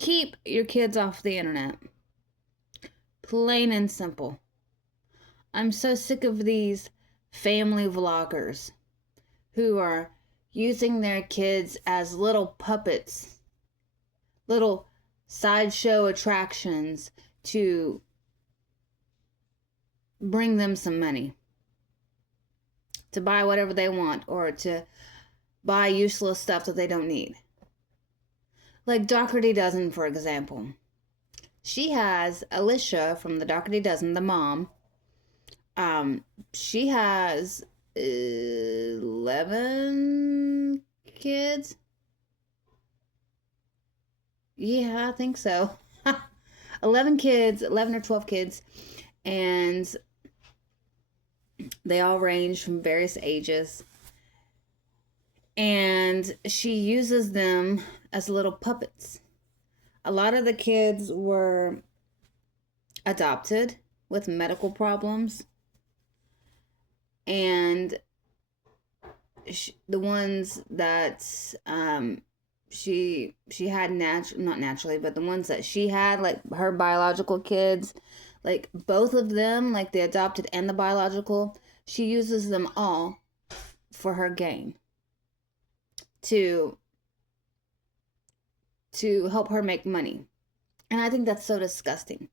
Keep your kids off the internet. Plain and simple. I'm so sick of these family vloggers who are using their kids as little puppets, little sideshow attractions to bring them some money, to buy whatever they want, or to buy useless stuff that they don't need. Like Doherty Dozen, for example. She has Alicia from the Doherty Dozen, the mom. She has 11 kids. Yeah, I think so. 11 kids, 11 or 12 kids, and they all range from various ages. And she uses them as little puppets. A lot of the kids were adopted with medical problems, and the ones that she had not naturally, but the ones that she had, like her biological kids, like both of them, like the adopted and the biological, she uses them all for her gain, to help her make money. And I think that's so disgusting.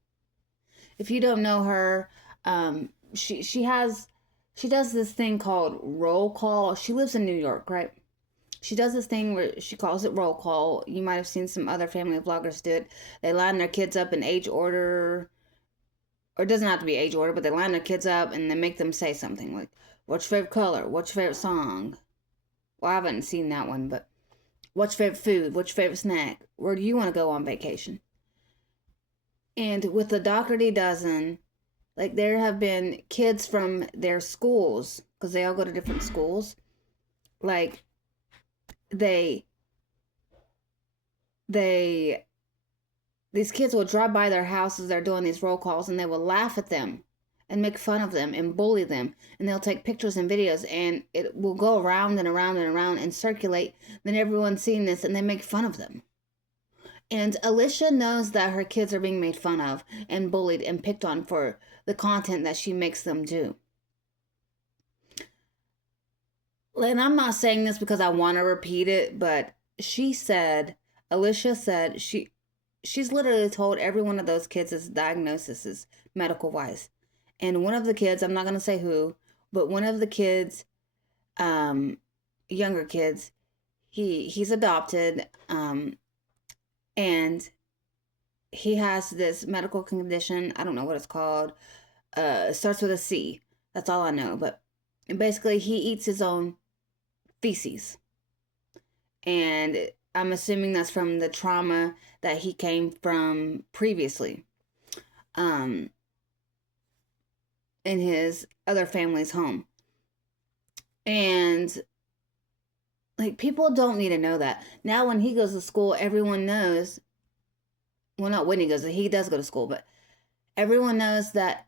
If you don't know her, she does this thing called roll call. She lives in New York, right? She does this thing where she calls it roll call. You might have seen some other family vloggers do it. They line their kids up in age order, or it doesn't have to be age order, but they line their kids up and they make them say something like, "What's your favorite color? What's your favorite song?" Well, I haven't seen that one, but what's your favorite food? What's your favorite snack? Where do you want to go on vacation? And with the Doherty Dozen, like there have been kids from their schools, because they all go to different schools. Like they these kids will drive by their houses, they're doing these roll calls, and they will laugh at them and make fun of them and bully them, and they'll take pictures and videos, and it will go around and around and around and circulate. Then everyone's seeing this and they make fun of them. And Alicia knows that her kids are being made fun of and bullied and picked on for the content that she makes them do. And I'm not saying this because I want to repeat it, but Alicia said she's literally told every one of those kids' diagnoses medical wise. And one of the kids, I'm not going to say who, but one of the kids, younger kids, he's adopted, and he has this medical condition. I don't know what it's called. It starts with a C. That's all I know. But basically, he eats his own feces. And I'm assuming that's from the trauma that he came from previously, in his other family's home. And like, people don't need to know that. Now when he goes to school, everyone knows. Well, not when he does go to school, but everyone knows that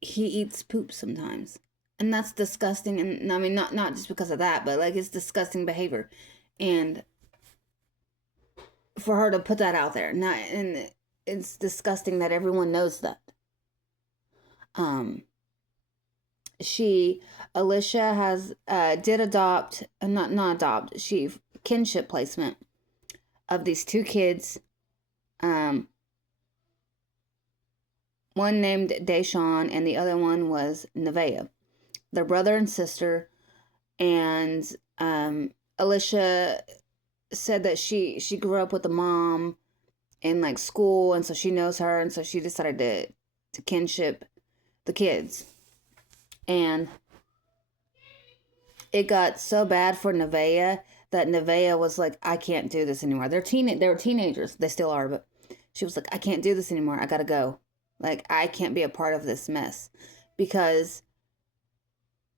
he eats poop sometimes. And that's disgusting. And I mean, not just because of that, but like, it's disgusting behavior. And for her to put that out there, and it's disgusting that everyone knows that. Alicia has did adopt, not adopt, she kinship placement of these two kids. One named Deshawn and the other one was Nevaeh. They're brother and sister. And Alicia said that she grew up with the mom in like school, and so she knows her, and so she decided to kinship the kids. And it got so bad for Nevaeh that Nevaeh was like, I can't do this anymore. They were teenagers. They still are, but she was like, I can't do this anymore. I gotta go. Like, I can't be a part of this mess. Because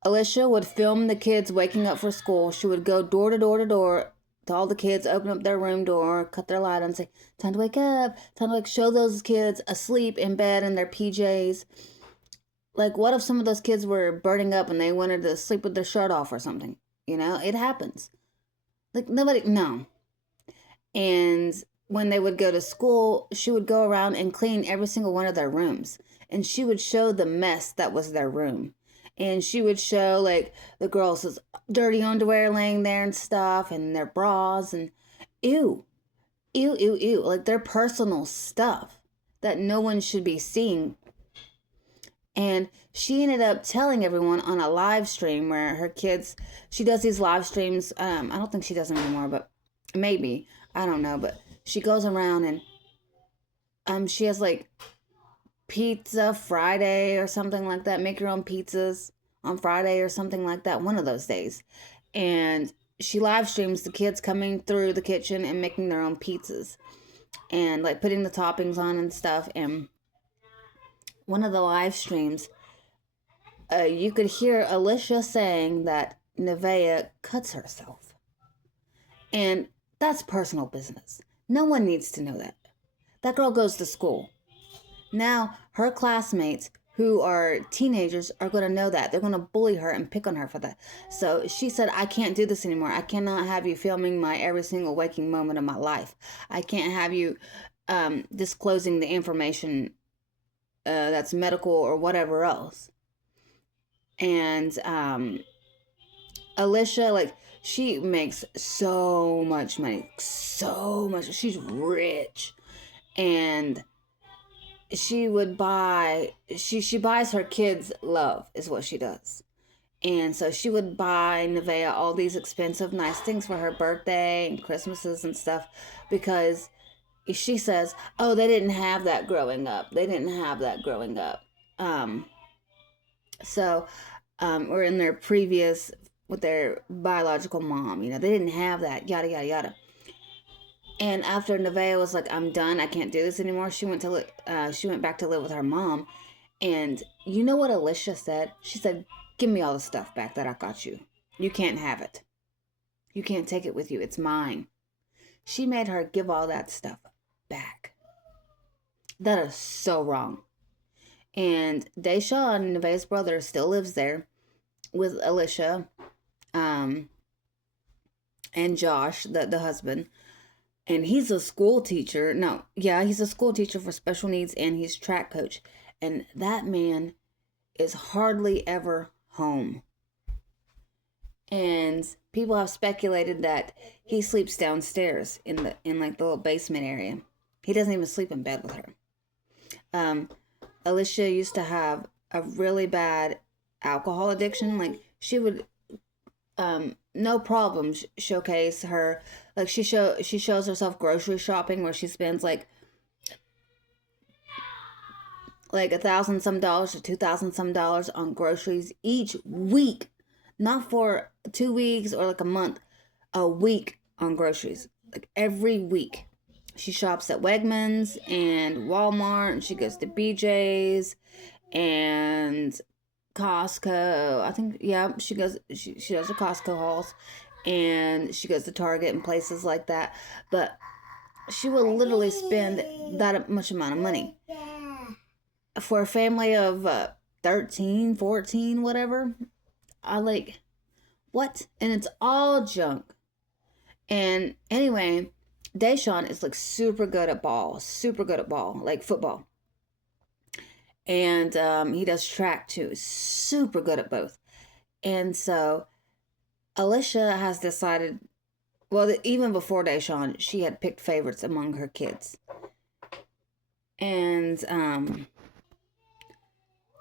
Alicia would film the kids waking up for school. She would go door to door to door to all the kids, open up their room door, cut their light on, and say, time to wake up, time to show those kids asleep in bed in their PJs. Like, what if some of those kids were burning up and they wanted to sleep with their shirt off or something? You know, it happens. Like, no. And when they would go to school, she would go around and clean every single one of their rooms. And she would show the mess that was their room. And she would show like the girls' dirty underwear laying there and stuff and their bras and ew, ew, ew, ew. Like their personal stuff that no one should be seeing. And she ended up telling everyone on a live stream where her kids, she does these live streams. I don't think she does them anymore, but maybe. I don't know. But she goes around and she has like Pizza Friday or something like that. Make your own pizzas on Friday or something like that. One of those days. And she live streams the kids coming through the kitchen and making their own pizzas. And like putting the toppings on and stuff. And one of the live streams, you could hear Alicia saying that Nevaeh cuts herself. And that's personal business. No one needs to know that. That girl goes to school. Now, her classmates who are teenagers are going to know that. They're going to bully her and pick on her for that. So she said, I can't do this anymore. I cannot have you filming my every single waking moment of my life. I can't have you disclosing the information that's medical or whatever else. And Alicia, like, she makes so much money. So much. She's rich. And she would buy, she buys her kids love, is what she does. And so she would buy Nevaeh all these expensive, nice things for her birthday and Christmases and stuff because she says, oh, they didn't have that growing up. They didn't have that growing up. Or in their previous, with their biological mom, you know, they didn't have that, yada, yada, yada. And after Nevaeh was like, I'm done, I can't do this anymore, she went back to live with her mom. And you know what Alicia said? She said, give me all the stuff back that I got you. You can't have it. You can't take it with you. It's mine. She made her give all that stuff back. That is so wrong. And Deshawn, Nevaeh's brother, still lives there with Alicia and Josh, the husband. And he's a school teacher. He's a school teacher for special needs and he's track coach. And that man is hardly ever home. And people have speculated that he sleeps downstairs in like the little basement area. He doesn't even sleep in bed with her. Alicia used to have a really bad alcohol addiction. Like she would no problem showcase her, like she shows herself grocery shopping where she spends like $1,000 some dollars to $2,000 some dollars on groceries each week, not for 2 weeks or like a month, a week on groceries, like every week. She shops at Wegmans and Walmart, and she goes to BJ's and Costco. I think, yeah, she does the Costco hauls, and she goes to Target and places like that. But she will literally spend that much amount of money for a family of 13, 14, whatever. I like, what? And it's all junk. And anyway, Deshawn is like super good at ball, like football. And he does track too, super good at both. And so Alicia has decided, well, even before Deshawn, she had picked favorites among her kids. And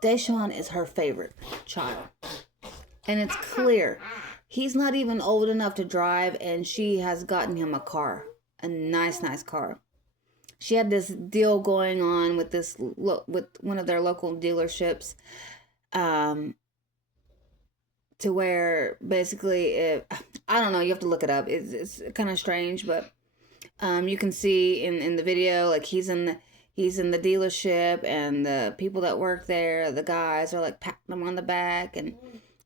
Deshawn is her favorite child. And it's clear. He's not even old enough to drive, and she has gotten him a car. A nice car. She had this deal going on with with one of their local dealerships, to where basically, I don't know, you have to look it up. It's kind of strange, but you can see in the video, like he's in the dealership, and the people that work there, the guys are like patting him on the back and,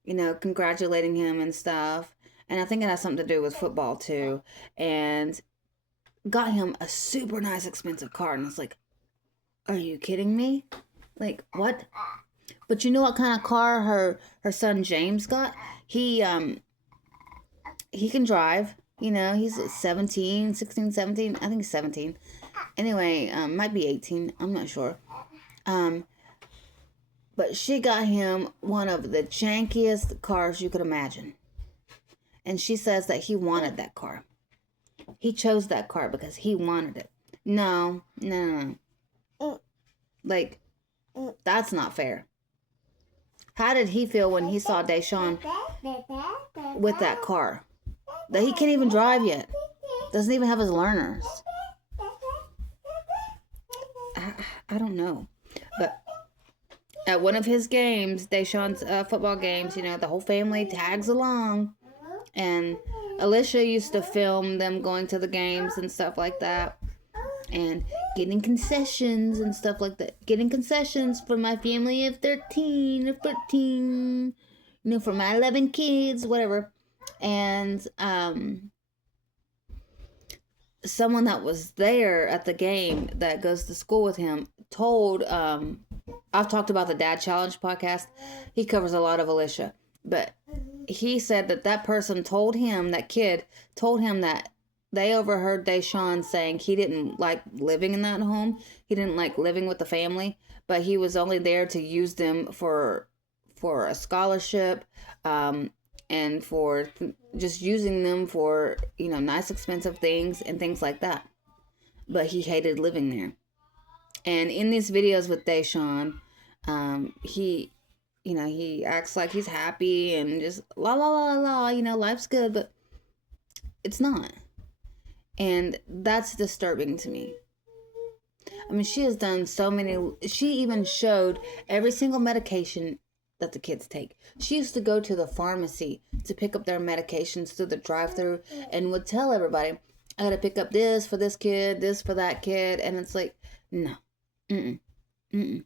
you know, congratulating him and stuff. And I think it has something to do with football too. And got him a super nice expensive car, and it's like, are you kidding me? Like, what? But you know what kind of car her son James got? He can drive. You know, he's 17, 16, 17. I think 17. Anyway, might be 18. I'm not sure. But she got him one of the jankiest cars you could imagine. And she says that he wanted that car. He chose that car because he wanted it. No. Like, that's not fair. How did he feel when he saw Deshaun with that car that he can't even drive yet? Doesn't even have his learners. I don't know. But at one of his games, Deshaun's football games, you know, the whole family tags along. And Alicia used to film them going to the games and stuff like that. And getting concessions and stuff like that. Getting concessions for my family of 13 or 14. You know, for my 11 kids, whatever. And someone that was there at the game that goes to school with him told, I've talked about the Dad Challenge podcast. He covers a lot of Alicia. But he said that person told him, that kid told him that they overheard Deshaun saying he didn't like living in that home. He didn't like living with the family, but he was only there to use them for a scholarship, and for just using them for, you know, nice expensive things and things like that. But he hated living there. And in these videos with Deshaun, he, you know, he acts like he's happy and just la la la la, you know, life's good, but it's not. And that's disturbing to me. I mean, she has done so many, she even showed every single medication that the kids take. She used to go to the pharmacy to pick up their medications through the drive-thru and would tell everybody, I gotta pick up this for this kid, this for that kid. And it's like, no. Mm-mm. Mm-mm.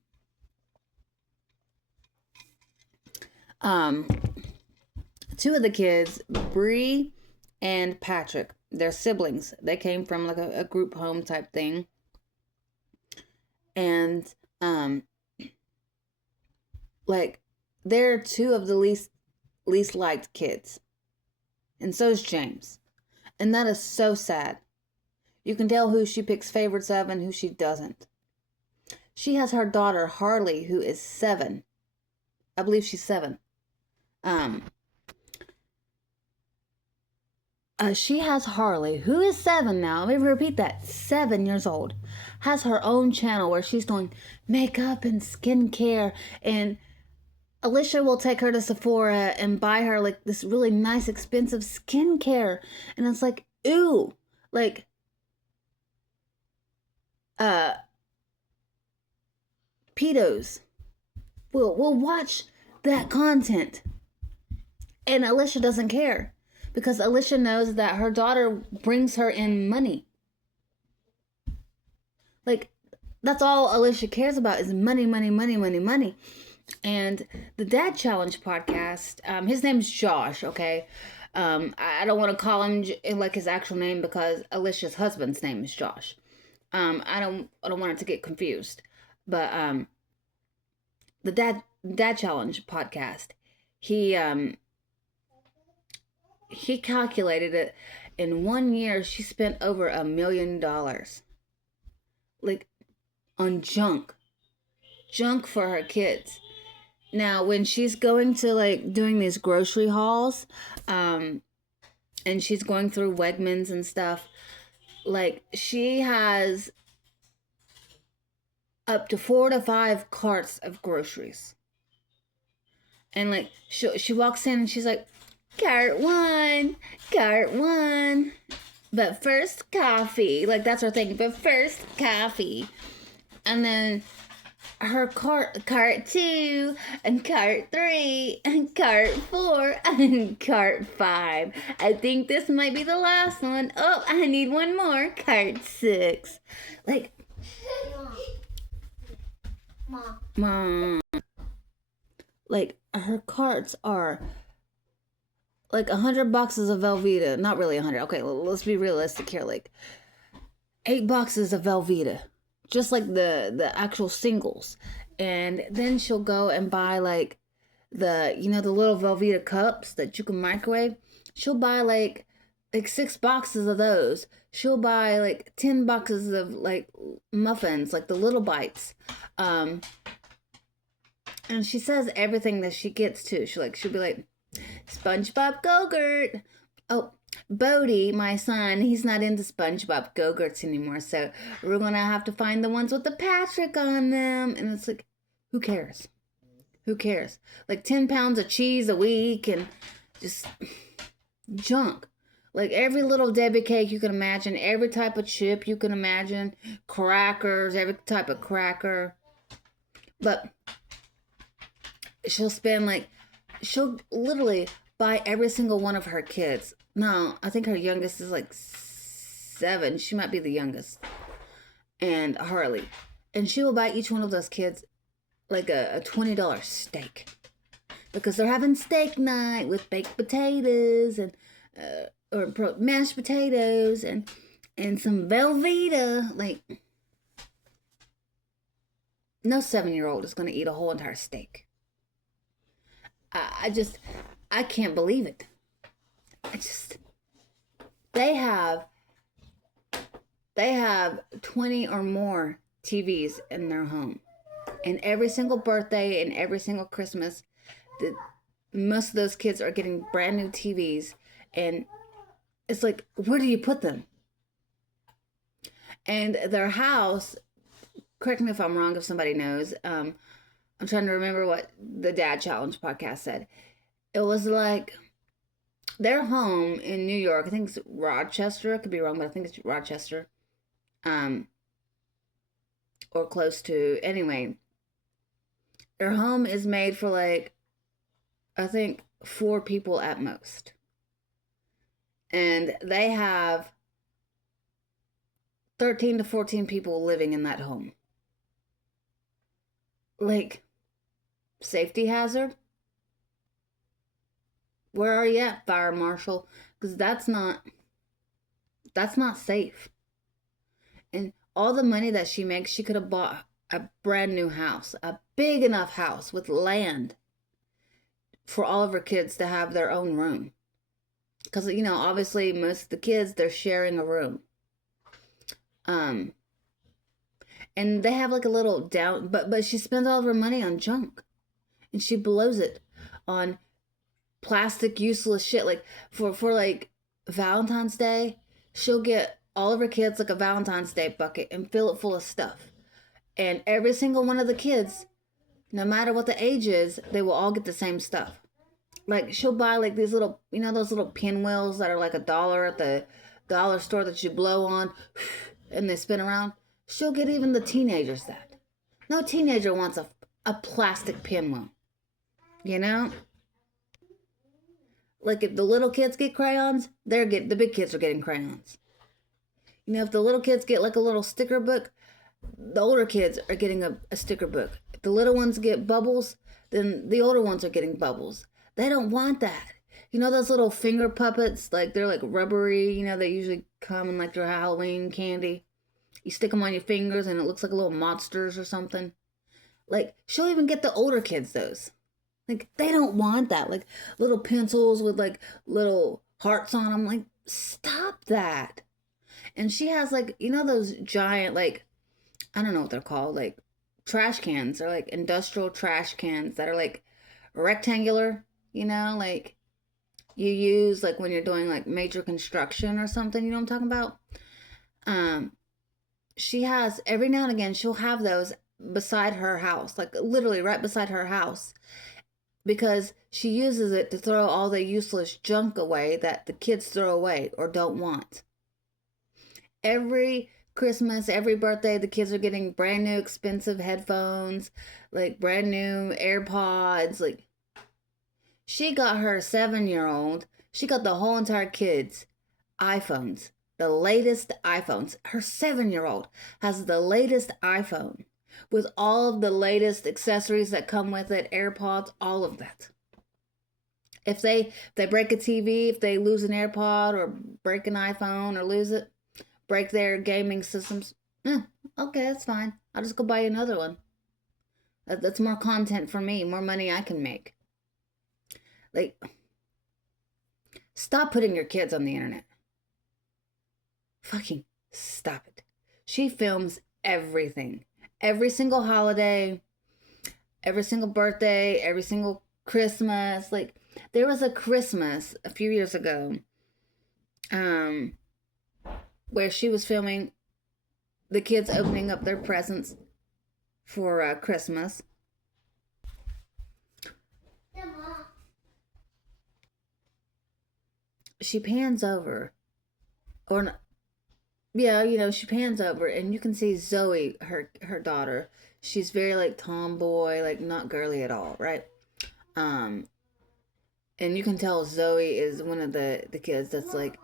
Two of the kids, Bree and Patrick, they're siblings. They came from like a group home type thing. And, like, they're two of the least liked kids. And so is James. And that is so sad. You can tell who she picks favorites of and who she doesn't. She has her daughter, Harley, who is 7. I believe she's 7. She has Harley, who is 7 now. Let me repeat that. 7 years old. Has her own channel where she's doing makeup and skincare. And Alicia will take her to Sephora and buy her like this really nice, expensive skincare. And it's like, ew. Like, pedos will watch that content. And Alicia doesn't care. Because Alicia knows that her daughter brings her in money. Like, that's all Alicia cares about is money, money, money, money, money. And the Dad Challenge podcast, his name's Josh, okay? I don't want to call him like his actual name because Alicia's husband's name is Josh. I don't want it to get confused. But the Dad Challenge podcast, he calculated it. In 1 year, she spent over $1 million. Like, on junk for her kids. Now, when she's going to, like, doing these grocery hauls, and she's going through Wegmans and stuff, like, she has up to 4 to 5 carts of groceries. And, like, she walks in and she's like, cart one. But first coffee. Like, that's her thing. But first coffee. And then her cart 2, and cart 3, and cart 4, and cart 5. I think this might be the last one. Oh, I need one more. Cart 6. Like, Mom. Like, her carts are like 100 boxes of Velveeta. Not really 100. Okay, let's be realistic here. Like 8 boxes of Velveeta. Just like the actual singles. And then she'll go and buy like the little Velveeta cups that you can microwave. She'll buy like like 6 boxes of those. She'll buy like 10 boxes of like muffins, like the little bites. Um, and she says everything that she gets to. She'll be like, SpongeBob Go-Gurt. Oh, Bodie, my son, he's not into SpongeBob Go-Gurts anymore, so we're gonna have to find the ones with the Patrick on them. And it's like, who cares? Who cares? Like 10 pounds of cheese a week and just junk. Like every little Debbie cake you can imagine, every type of chip you can imagine, crackers, every type of cracker. But she'll literally buy every single one of her kids. No, I think her youngest is like 7. She might be the youngest. And Harley. And she will buy each one of those kids like a $20 steak. Because they're having steak night with baked potatoes and or mashed potatoes and some Velveeta. Like, no 7-year-old is going to eat a whole entire steak. I can't believe it. They have 20 or more TVs in their home. And every single birthday and every single Christmas, most of those kids are getting brand new TVs. And it's like, where do you put them? And their house, correct me if I'm wrong, if somebody knows, I'm trying to remember what the Dad Challenge podcast said. It was like their home in New York, I think it's Rochester, I could be wrong, but I think it's Rochester, or close to. Anyway, their home is made for like, I think 4 people at most. And they have 13 to 14 people living in that home. Like, safety hazard? Where are you at, fire marshal? Because that's not safe. And all the money that she makes, she could have bought a brand new house, a big enough house with land for all of her kids to have their own room. Because, obviously most of the kids, they're sharing a room. And they have like a little down, but she spends all of her money on junk. And she blows it on plastic useless shit. Like for like Valentine's Day, she'll get all of her kids like a Valentine's Day bucket and fill it full of stuff. And every single one of the kids, no matter what the age is, they will all get the same stuff. Like, she'll buy like these little, those little pinwheels that are like $1 at the dollar store that you blow on and they spin around. She'll get even the teenagers that. No teenager wants a plastic pinwheel. Like, if the little kids get crayons, the big kids are getting crayons. If the little kids get like a little sticker book, the older kids are getting a sticker book. If the little ones get bubbles, then the older ones are getting bubbles. They don't want that. Those little finger puppets, like they're like rubbery, they usually come in like their Halloween candy. You stick them on your fingers and it looks like little monsters or something. Like, she'll even get the older kids those. Like, they don't want that. Like, little pencils with like little hearts on them. Like, stop that. And she has like, those giant, like, I don't know what they're called, like trash cans or like industrial trash cans that are like rectangular, like you use like when you're doing like major construction or something, you know what I'm talking about? She has, every now and again, she'll have those beside her house, like literally right beside her house, because she uses it to throw all the useless junk away that the kids throw away or don't want. Every Christmas, every birthday, the kids are getting brand new expensive headphones, like brand new AirPods. Like, she got her 7-year-old, she got the whole entire kids iPhones, the latest iPhones. Her 7-year-old has the latest iPhone with all of the latest accessories that come with it, AirPods, all of that. If they break a TV, if they lose an AirPod or break an iPhone or lose it, break their gaming systems, okay, that's fine. I'll just go buy another one. That's more content for me, more money I can make. Like, stop putting your kids on the internet. Fucking stop it. She films everything. Every single holiday, every single birthday, every single Christmas. Like, there was a Christmas a few years ago, um, where she was filming the kids opening up their presents for Christmas. She pans over, or yeah, she pans over, and you can see Zoe, her daughter. She's very like tomboy, like not girly at all, right? Um, and you can tell Zoe is one of the kids that's like,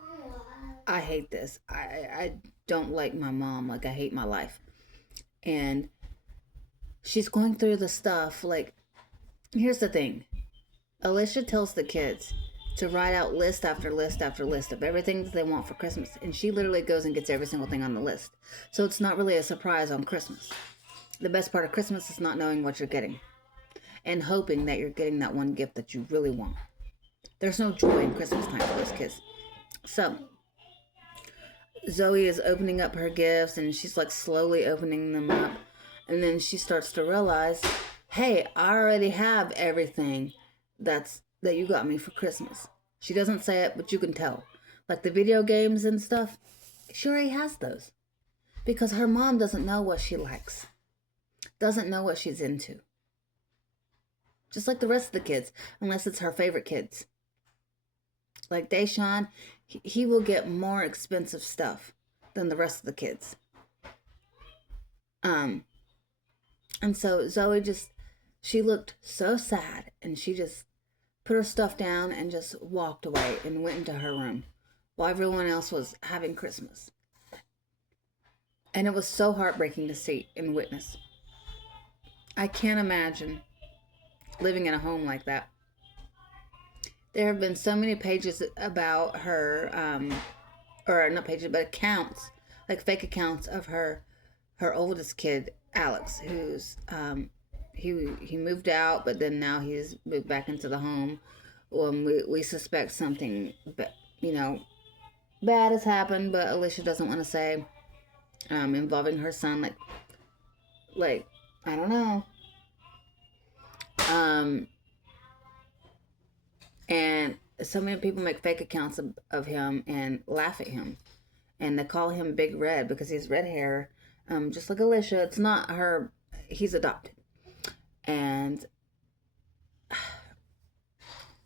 I hate this. I don't like my mom. Like, I hate my life. And she's going through the stuff. Like, here's the thing. Alicia tells the kids to write out list after list after list of everything that they want for Christmas. And she literally goes and gets every single thing on the list. So it's not really a surprise on Christmas. The best part of Christmas is not knowing what you're getting and hoping that you're getting that one gift that you really want. There's no joy in Christmas time for those kids. So Zoe is opening up her gifts, and she's like slowly opening them up. And then she starts to realize, hey, I already have everything that you got me for Christmas. She doesn't say it, but you can tell. Like the video games and stuff, she already has those. Because her mom doesn't know what she likes. Doesn't know what she's into. Just like the rest of the kids, unless it's her favorite kids. Like Deshaun, he will get more expensive stuff than the rest of the kids. And so Zoe she looked so sad, and she just put her stuff down and just walked away and went into her room while everyone else was having Christmas. And it was so heartbreaking to see and witness. I can't imagine living in a home like that. There have been so many pages about her, or not pages, but accounts, like fake accounts of her oldest kid, Alex, who's he moved out, but then now he's moved back into the home. We suspect something, bad has happened, but Alicia doesn't want to say, involving her son, like I don't know. And so many people make fake accounts of him and laugh at him. And they call him Big Red because he has red hair, just like Alicia. It's not her. He's adopted. And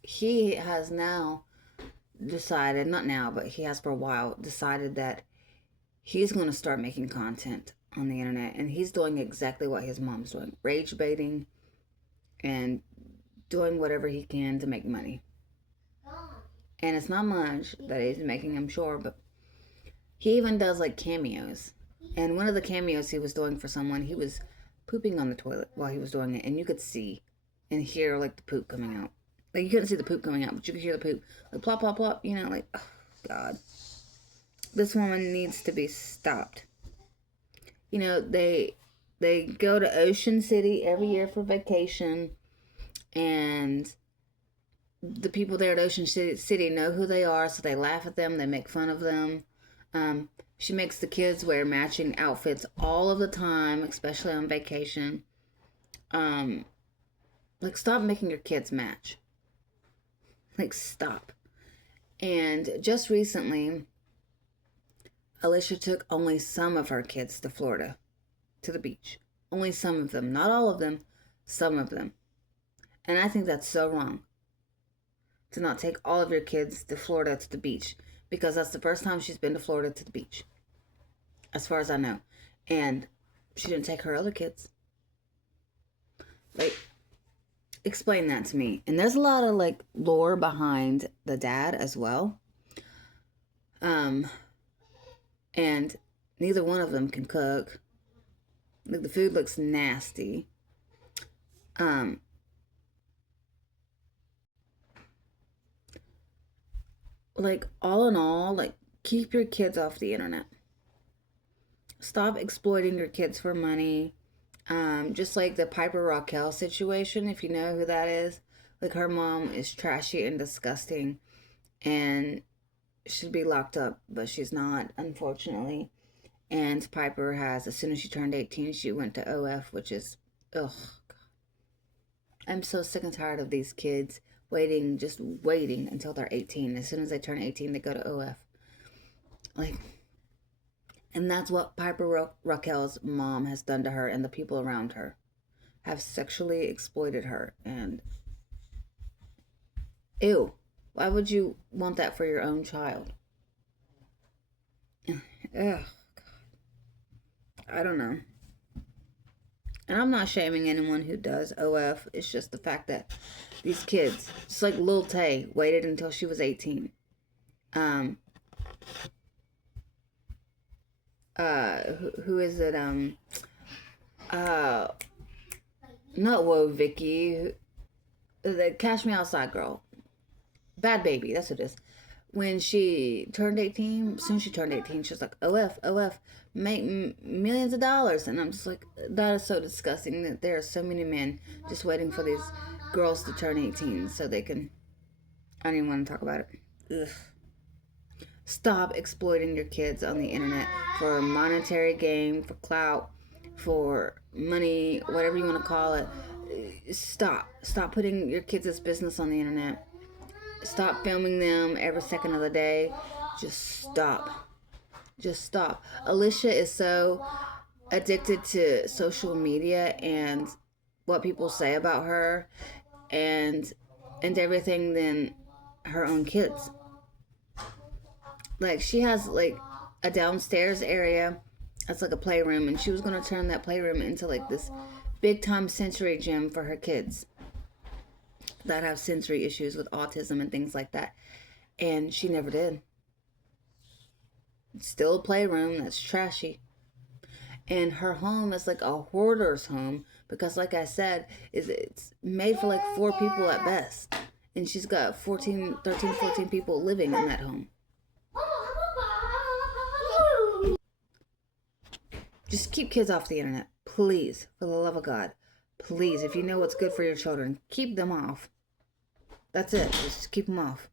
he has now decided, not now, but he has for a while, decided that he's going to start making content on the internet. And he's doing exactly what his mom's doing. Rage baiting and doing whatever he can to make money. And it's not much that he's making, I'm sure, but he even does like cameos. And one of the cameos he was doing for someone, he was pooping on the toilet while he was doing it, and you could see and hear like the poop coming out. Like, you couldn't see the poop coming out, but you could hear the poop like plop plop plop. Like, oh God, this woman needs to be stopped. They go to Ocean City every year for vacation, and the people there at Ocean City know who they are, so they laugh at them, they make fun of them. She makes the kids wear matching outfits all of the time, especially on vacation. Like, stop making your kids match. Like, stop. And just recently, Alicia took only some of her kids to Florida, to the beach. Only some of them. Not all of them, some of them. And I think that's so wrong, to not take all of your kids to Florida to the beach, because that's the first time she's been to Florida to the beach, as far as I know. And she didn't take her other kids. Like, explain that to me. And there's a lot of like lore behind the dad as well. And neither one of them can cook. Like, the food looks nasty. Like, all in all, like, keep your kids off the internet. Stop exploiting your kids for money. Just like the Piper Raquel situation, if you know who that is. Like, her mom is trashy and disgusting. And should be locked up, but she's not, unfortunately. And Piper has, as soon as she turned 18, she went to OF, which is, ugh. I'm so sick and tired of these kids waiting, just waiting until they're 18. As soon as they turn 18, they go to OF. Like, and that's what Piper Raquel's mom has done to her, and the people around her have sexually exploited her. And ew, why would you want that for your own child? Ugh, I don't know. And I'm not shaming anyone who does OF. It's just the fact that these kids, just like Lil Tay, waited until she was 18. Who is it? Not Whoa Vicky. The Cash Me Outside girl. Bad Baby, that's what it is. When she turned 18, soon she turned 18, she was like, OF, make millions of dollars. And I'm just like, that is so disgusting that there are so many men just waiting for these girls to turn 18 so they can, I don't even want to talk about it. Ugh. Stop exploiting your kids on the internet for monetary gain, for clout, for money, whatever you want to call it. Stop putting your kids' business on the internet. Stop filming them every second of the day. Just stop. Alicia is so addicted to social media and what people say about her and everything than her own kids. Like, she has like a downstairs area that's like a playroom, and she was going to turn that playroom into like this big time sensory gym for her kids that have sensory issues with autism and things like that. And she never did. It's still a playroom that's trashy. And her home is like a hoarder's home because, like I said, it's made for like 4 people at best. And she's got 14 people living in that home. Just keep kids off the internet, please, for the love of God. Please, if you know what's good for your children, keep them off. That's it. Just keep them off.